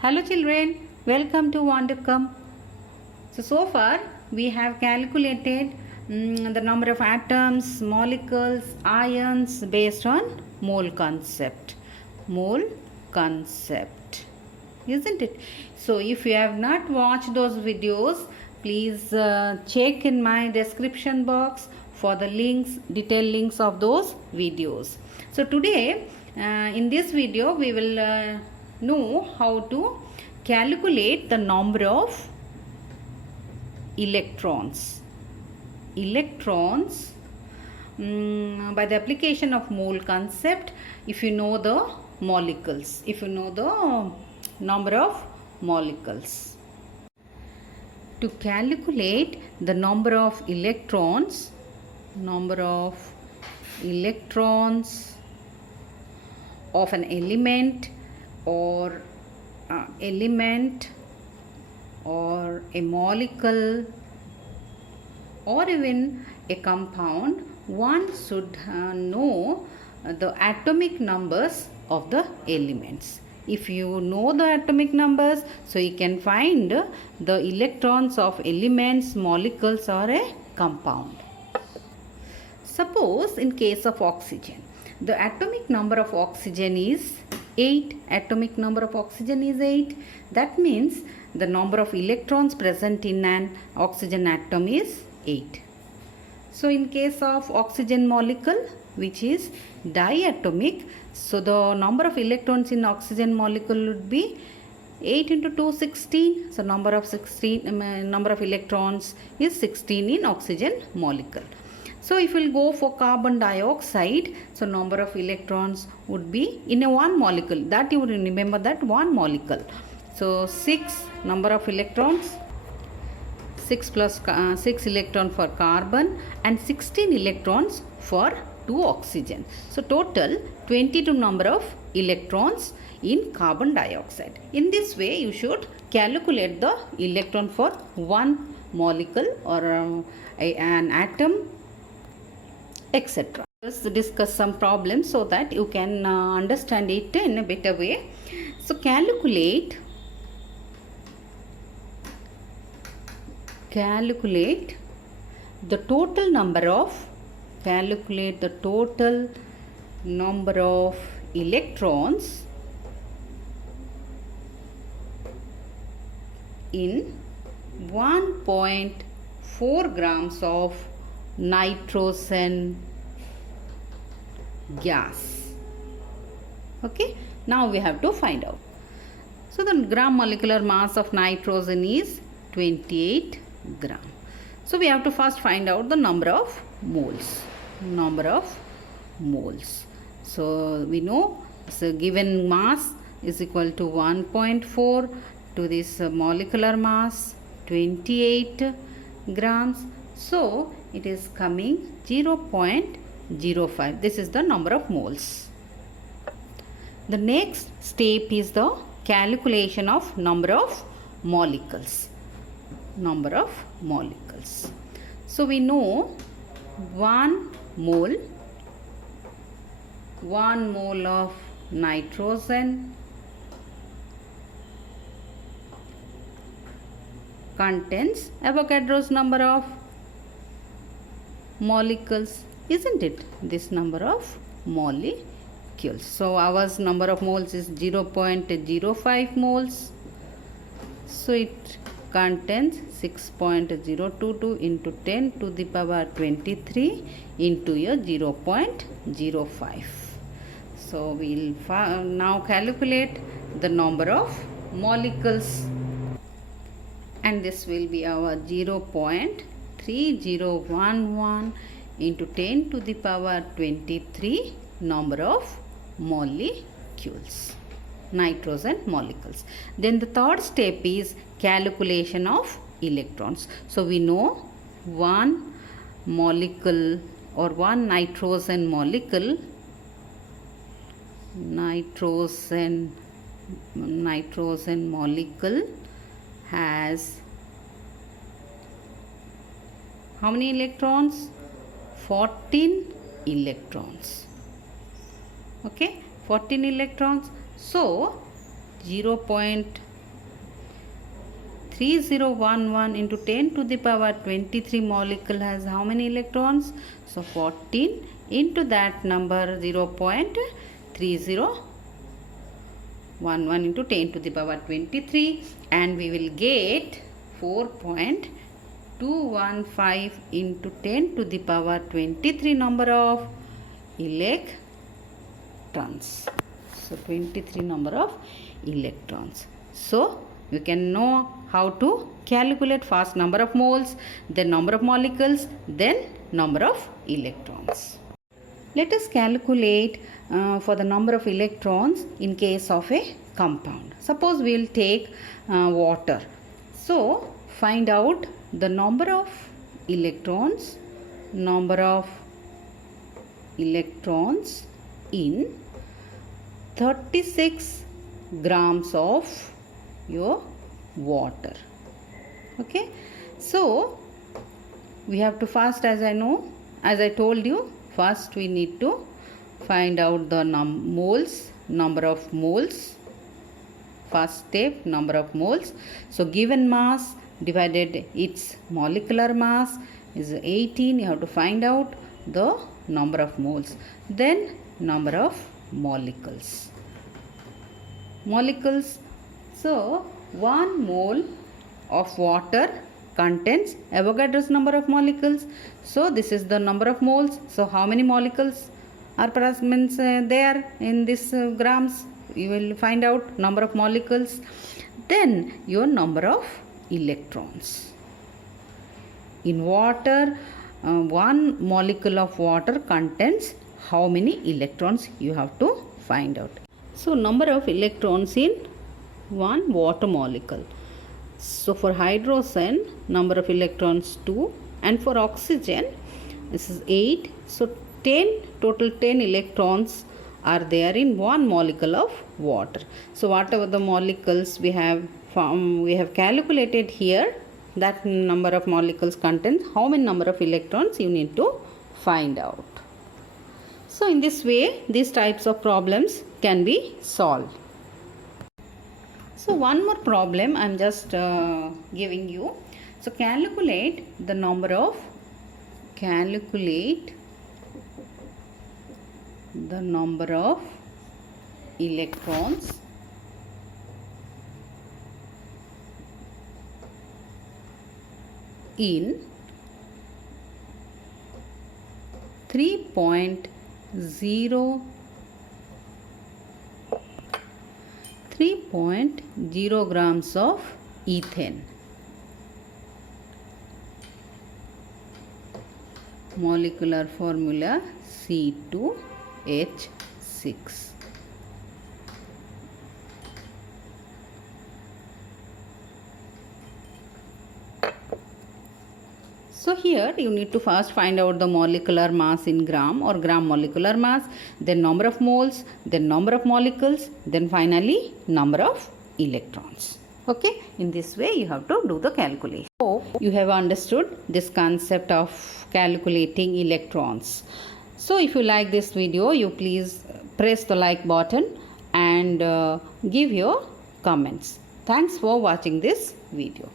Hello children, welcome to Wondercome. So far we have calculated the number of atoms, molecules, ions based on mole concept. Mole concept, isn't it? So if you have not watched those videos, please check in my description box for the links, detailed links of those videos. So today in this video we will know how to calculate the number of electrons by the application of mole concept. If you know the molecules, if you know the number of molecules, to calculate the number of electrons of an element or a molecule or even a compound, one should know the atomic numbers of the elements. If you know the atomic numbers, so you can find the electrons of elements, molecules or a compound. Suppose in case of oxygen, the atomic number of oxygen is 8. Atomic number of oxygen is 8. That means the number of electrons present in an oxygen atom is 8. So in case of oxygen molecule, which is diatomic, so the number of electrons in oxygen molecule would be 8 into 2, 16. So number of electrons is 16 in oxygen molecule. So if we will go for carbon dioxide, so number of electrons would be in a one molecule. That you will remember, that one molecule. So 6 number of electrons, 6 plus 6 electron for carbon and 16 electrons for 2 oxygen. So total 22 number of electrons in carbon dioxide. In this way you should calculate the electron for one molecule or an atom, etc. Let's discuss some problems so that you can understand it in a better way. So calculate the total number of electrons in 1.4 grams of nitrogen gas. Okay, now we have to find out. So the gram molecular mass of nitrogen is 28 gram. So we have to first find out the number of moles. So we know, so given mass is equal to 1.4 to this molecular mass 28 grams. So it is coming 0.05. This is the number of moles. The next step is the calculation of number of molecules. So we know 1 mole of nitrogen contains Avogadro's number of molecules, isn't it? This number of molecules. So our number of moles is 0.05 moles. So it contains 6.022 into 10 to the power 23 into a 0.05. So we will now calculate the number of molecules, and this will be our 0.3011 into 10 to the power 23 number of molecules, nitrogen molecules. Then the third step is calculation of electrons. So we know one molecule or one nitrogen molecule has how many electrons? 14 electrons. Okay, 14 electrons. So 0.5 3011 into 10 to the power 23 molecule has how many electrons? So 14 into that number 0.3011 into 10 to the power 23, and we will get 4.215 into 10 to the power 23 number of electrons. So 23 number of electrons. So you can know how to calculate first number of moles, then number of molecules, then number of electrons. Let us calculate for the number of electrons in case of a compound. Suppose we will take water. So find out the number of electrons in 36 grams of your water. Okay, so we have to first, as I told you, first we need to find out the number of moles. First step, number of moles. So given mass divided its molecular mass is 18. You have to find out the number of moles. Then number of molecules. So 1 mole of water contains Avogadro's number of molecules. So this is the number of moles. So how many molecules are present there in this grams? You will find out number of molecules. Then your number of electrons. In water, 1 molecule of water contains how many electrons? You have to find out. So number of electrons in 1 water molecule. So for hydrogen, number of electrons 2, and for oxygen this is 8. So total 10 electrons are there in 1 molecule of water. So whatever the molecules we have calculated here, that number of molecules contains how many number of electrons you need to find out. So in this way these types of problems can be solved. So one more problem I am just giving you. So calculate the number of electrons in 3.0 grams of ethane. Molecular formula C2H6. So here you need to first find out the molecular mass in gram or gram molecular mass, then number of moles, then number of molecules, then finally number of electrons. Okay, in this way you have to do the calculation. Hope you have understood this concept of calculating electrons. So if you like this video, you please press the like button and give your comments. Thanks for watching this video.